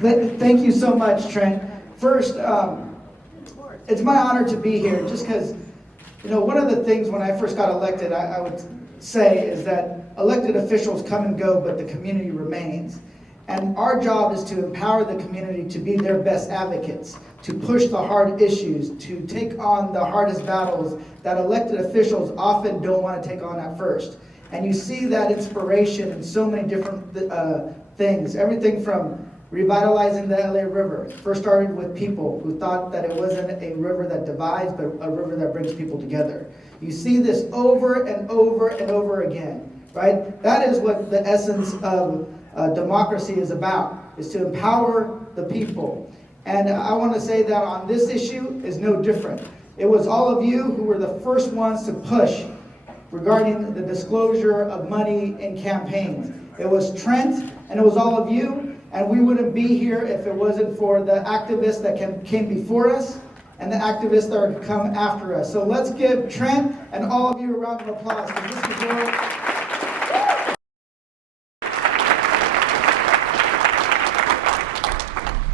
Thank you so much, Trent. First, it's my honor to be here just because, one of the things when I first got elected, I would say is that elected officials come and go, but the community remains. And our job is to empower the community to be their best advocates, to push the hard issues, to take on the hardest battles that elected officials often don't want to take on at first. And you see that inspiration in so many different things, everything from revitalizing the LA River. First started with people who thought that it wasn't a river that divides, but a river that brings people together. You see this over and over and over again, right? That is what the essence of democracy is about, is to empower the people. And I want to say that on this issue is no different. It was all of you who were the first ones to push regarding the disclosure of money in campaigns. It was Trent and it was all of you, and we wouldn't be here if it wasn't for the activists that came before us and the activists that are to come after us. So let's give Trent and all of you a round of applause, because this is your...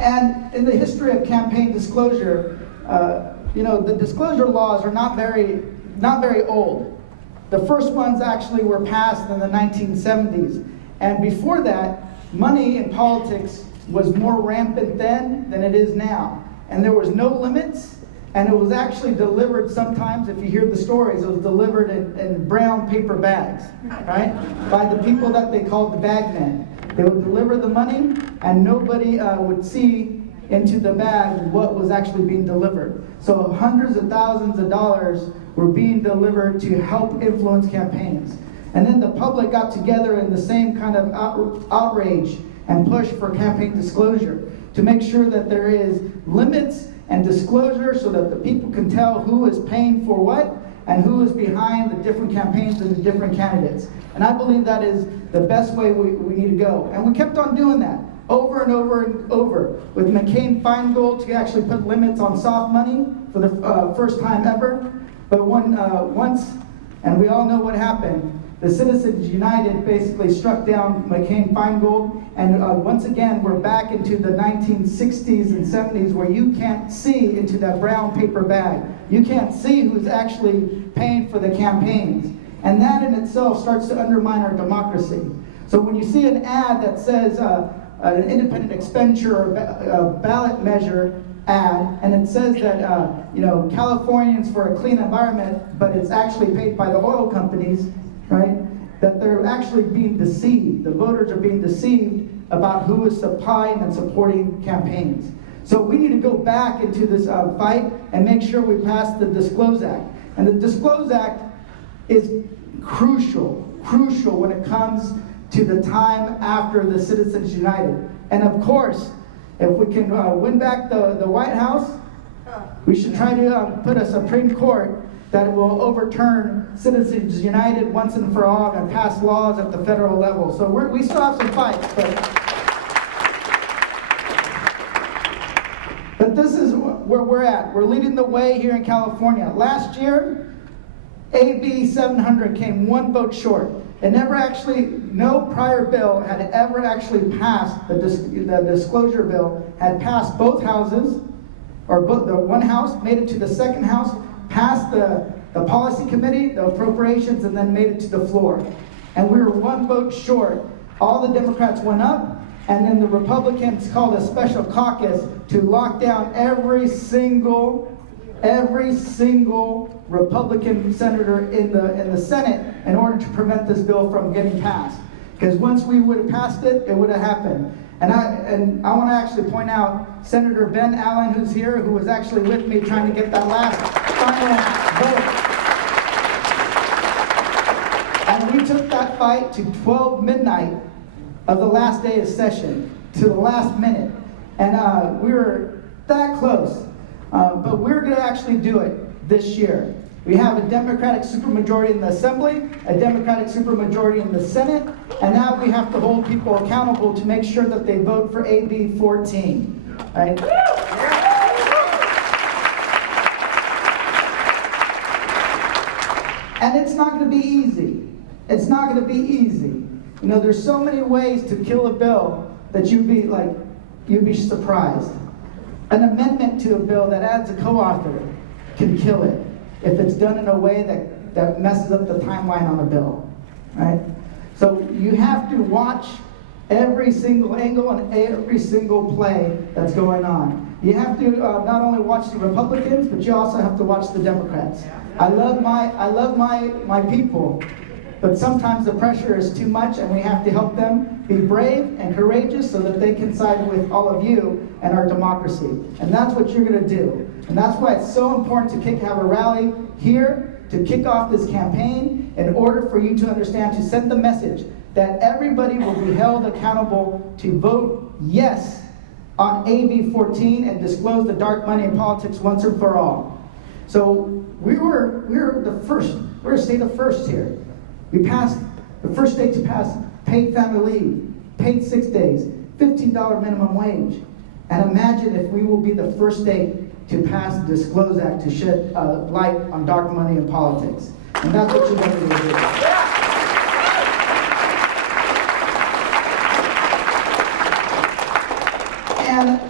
And in the history of campaign disclosure, the disclosure laws are not very old. The first ones actually were passed in the 1970s. And before that, money in politics was more rampant then than it is now. And there was no limits, and it was actually delivered sometimes, if you hear the stories, it was delivered in brown paper bags, right? By the people that they called the bagmen. They would deliver the money, and nobody would see into the bag what was actually being delivered. So hundreds of thousands of dollars were being delivered to help influence campaigns. And then the public got together in the same kind of outrage and push for campaign disclosure to make sure that there is limits and disclosure so that the people can tell who is paying for what and who is behind the different campaigns and the different candidates. And I believe that is the best way we need to go. And we kept on doing that over and over and over, with McCain-Feingold to actually put limits on soft money for the first time ever. But once, and we all know what happened, the Citizens United basically struck down McCain-Feingold, and once again, we're back into the 1960s and 70s where you can't see into that brown paper bag. You can't see who's actually paying for the campaigns. And that in itself starts to undermine our democracy. So when you see an ad that says an independent expenditure or ballot measure ad, and it says that Californians for a clean environment, but it's actually paid by the oil companies, right? That they're actually being deceived. The voters are being deceived about who is supplying and supporting campaigns. So we need to go back into this fight and make sure we pass the DISCLOSE Act. And the DISCLOSE Act is crucial when it comes to the time after the Citizens United. And of course, if we can win back the White House, we should try to put a Supreme Court that will overturn Citizens United once and for all and pass laws at the federal level. So we still have some fights, but this is where we're at. We're leading the way here in California. Last year, AB 700 came one vote short. It never actually, no prior bill had ever actually passed, the disclosure bill had passed both houses, or the one house, made it to the second house, passed the policy committee, the appropriations, and then made it to the floor. And we were one vote short. All the Democrats went up, and then the Republicans called a special caucus to lock down every single Republican senator in the Senate in order to prevent this bill from getting passed. Because once we would have passed it, it would have happened. And I want to actually point out Senator Ben Allen, who's here, who was actually with me trying to get that last final vote. And we took that fight to 12 midnight of the last day of session, to the last minute. And we were that close. But we're going to actually do it this year. We have a Democratic supermajority in the Assembly, a Democratic supermajority in the Senate, and now we have to hold people accountable to make sure that they vote for AB 14. Right? And it's not going to be easy. It's not going to be easy. There's so many ways to kill a bill that you'd be like, you'd be surprised. An amendment to a bill that adds a co-author can kill it if it's done in a way that messes up the timeline on a bill, right? So you have to watch every single angle and every single play that's going on. You have to not only watch the Republicans, but you also have to watch the Democrats. I love my people, but sometimes the pressure is too much, and we have to help them be brave and courageous so that they can side with all of you and our democracy. And that's what you're going to do. And that's why it's so important to have a rally here to kick off this campaign in order for you to understand, to send the message that everybody will be held accountable to vote yes on AB 14 and disclose the dark money in politics once and for all. So we're the first. We're a state of first here. We passed the first state to pass paid family leave, paid 6 days, $15 minimum wage. And imagine if we will be the first state to pass the DISCLOSE Act to shed light on dark money in politics. And that's what you're going to do. And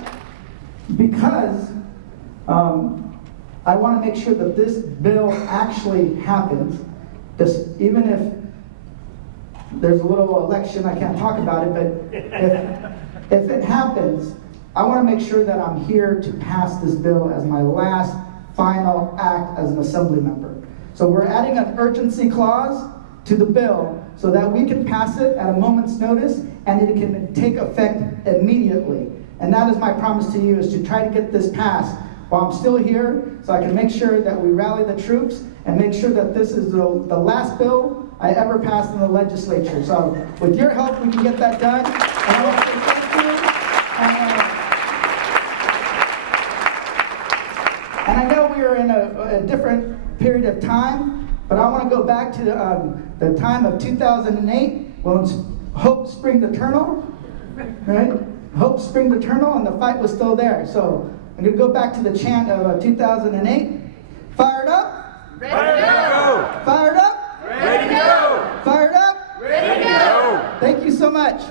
because I want to make sure that this bill actually happens, even if there's a little election, I can't talk about it, but if it happens, I want to make sure that I'm here to pass this bill as my last final act as an assembly member. So we're adding an urgency clause to the bill so that we can pass it at a moment's notice and it can take effect immediately. And that is my promise to you, is to try to get this passed while I'm still here, so I can make sure that we rally the troops and make sure that this is the last bill I ever passed in the legislature. So with your help, we can get that done. And I want to say thank you. And I know we are in a different period of time, but I want to go back to the time of 2008 when hope sprang eternal, right? Hope sprang eternal, and the fight was still there. So I'm going to go back to the chant of 2008. Fired up? Ready to go! Fired up? Ready to go! Fired up? Ready to go! Thank you so much.